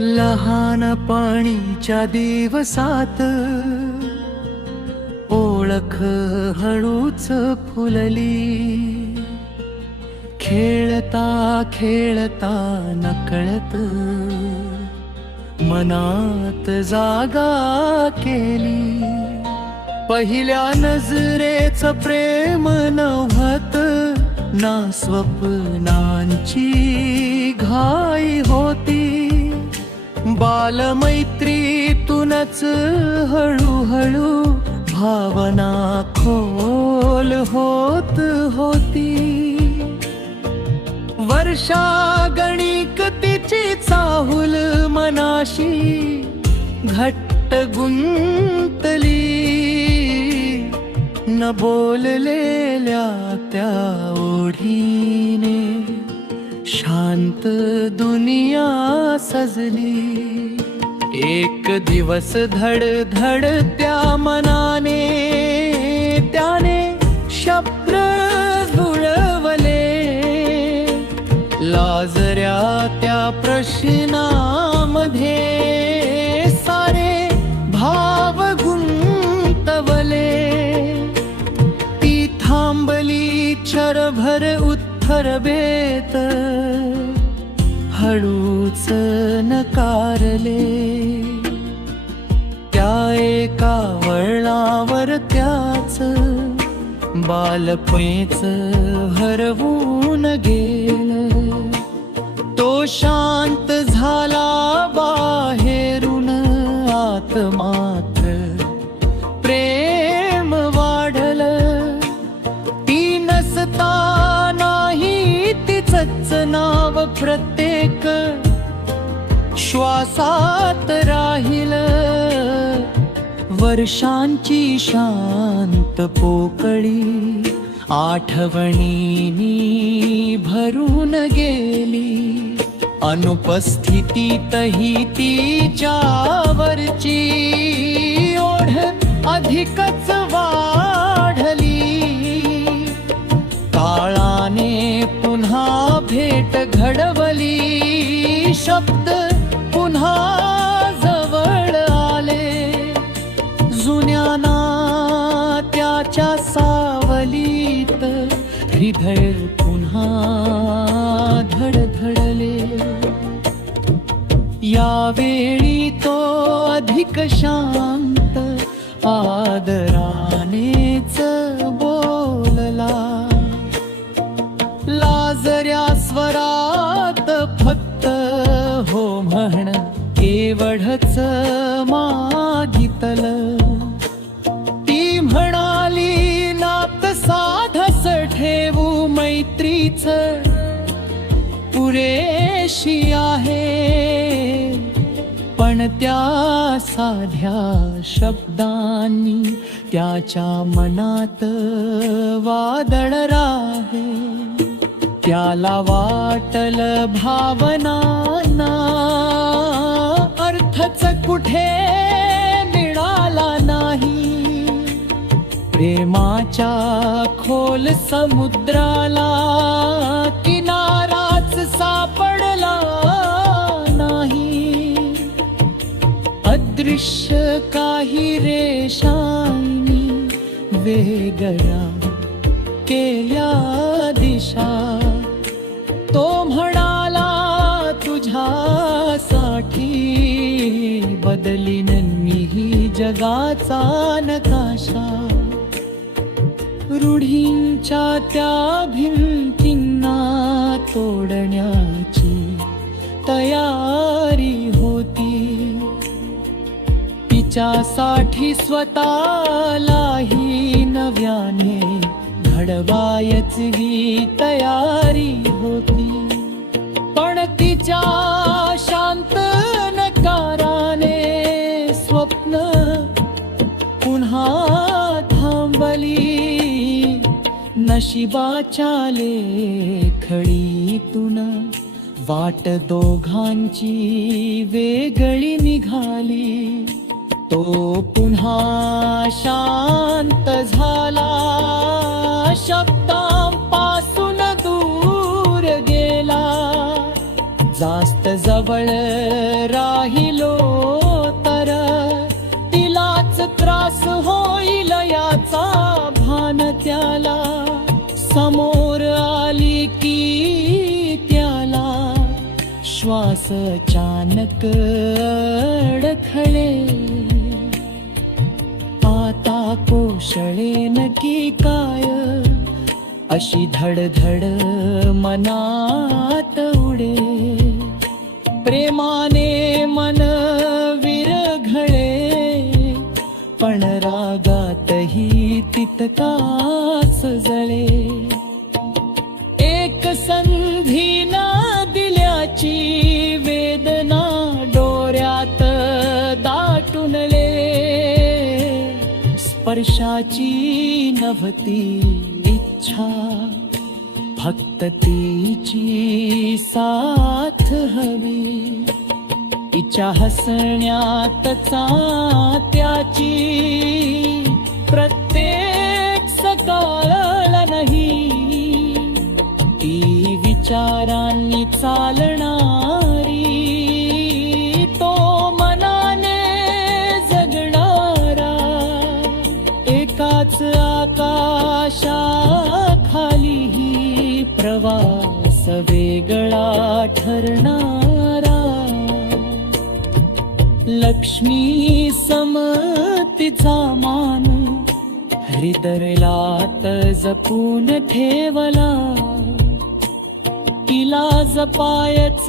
लहानपणीच्या दिवसात ओळख हळूच फुलली, खेळता खेळता नकळत मनात जागा केली. पहिल्या नजरेचं प्रेम नव्हत ना स्वप्नांची घाई होती. बालमैत्रीतूनच हळूहळू भावना खोल होत होती. वर्षा गणिक तिची चाहुल मनाशी घट्ट गुंतली. न बोललेल्या त्या ओढीने शांत दुनिया सजली. एक दिवस धड धड त्या मनाने त्याने शब्द जुळवले. लाजऱ्या त्या प्रश्नामध्ये सारे भाव गुंतवले. ती थांबली क्षणभर उत्तर बेत हळूच नकारले. त्या एका वळणावर त्याच बालपणीच हरवून गेलं. तो शांत झाला बाहेरून, आत मात्र प्रेम वाढलं. ती नसतानाही तिचंच नाव प्रत्येक श्वासात राहिलं. वर्षांची शांत पोकळी आठवणींनी भरून गेली. अनुपस्थितीतही तिच्यावरची ओढ अधिकच वाढली. काळाने पुन्हा भेट घडवली. शब्द पुन्हा जवळ आले. जुन्या नात्याच्या सावलीत हृदय पुन्हा धडधडले. यावेळी तो अधिक शांत आदरानेच बोलला. लाजऱ्या स्वरात फक्त हो म्हण एवढंच मागितलं. ती म्हणाली नात साधस ठेवू मैत्रीच पुरेशी आहे. पण त्या साध्या शब्दांनी त्याच्या मनात वादळ राहे. त्याला वाटल भावनांना अर्थच कुठे मिळाला नाही. प्रेमाच्या खोल समुद्राला किनाराच सापडला नाही. अदृश्य काही रेषांनी वेगळ्या केल्या दिशा. तो म्हणाला तुझ्यासाठी बदलीन मी जगाचा नकाशा. रूढींच्या त्या भिंतींना तोडण्याची तयारी होती. तिच्यासाठी स्वतःलाही नव्याने घडवायची तयारी होती. पण तिच्या शांत नकाराने स्वप्न पुन्हा थांबली. नशिबाच्या लेखणीतून वाट दोघांची वेगळी निघाली. तो पुन्हा शांत झाला. शब्दांपासून दूर गेला. जास्त जवळ राहिलो तर तिलाच त्रास होईल याचा भान त्याला. समोर आली की त्याला श्वास अचानक अडखळे. आता कोसळेन की काय अशी धडधड मनात उडे. प्रेमाने मन विरघळे पण रागातही तितकाच जळे. एक संधी न दिल्याची वेदना डोऱ्यात दाटूनले. स्पर्शाची नव्हती इच्छा फक्त तिची साथ हवी. तिच्या हसण्यातचा त्याची प्रत्येक सकाळला नाही. ती विचारांनी चालणारी तो मनाने जगणारा. एकाच आकाशाखाली प्रवास वेगळा ठरणारा. लक्ष्मी सम तिचा मान हृदयात जपून ठेवला. तिला जपायच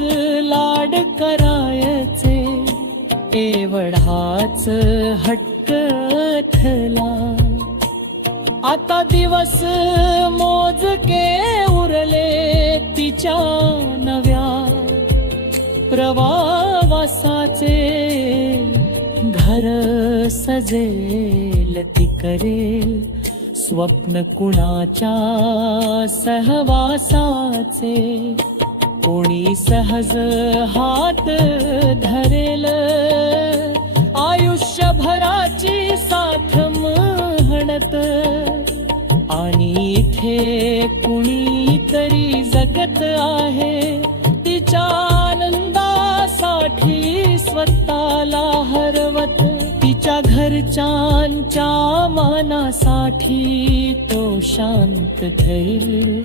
लाड करायचे एवढाच हट्ट ठला. आता दिवस मोजके उरले तिच्या नव्या प्रवासाचे. घर सजेल ती करेल स्वप्न कुणाच्या सहवासाचे. कोणी सहज हात धरेल आयुष्यभराची साथ म्हणत. आणि इथे कुणी तरी जगत आहे तिच्या आनंदासाठी स्वतःला हरवत. तिच्या घरच्यांच्या मनासाठी तो शांत ठरेल.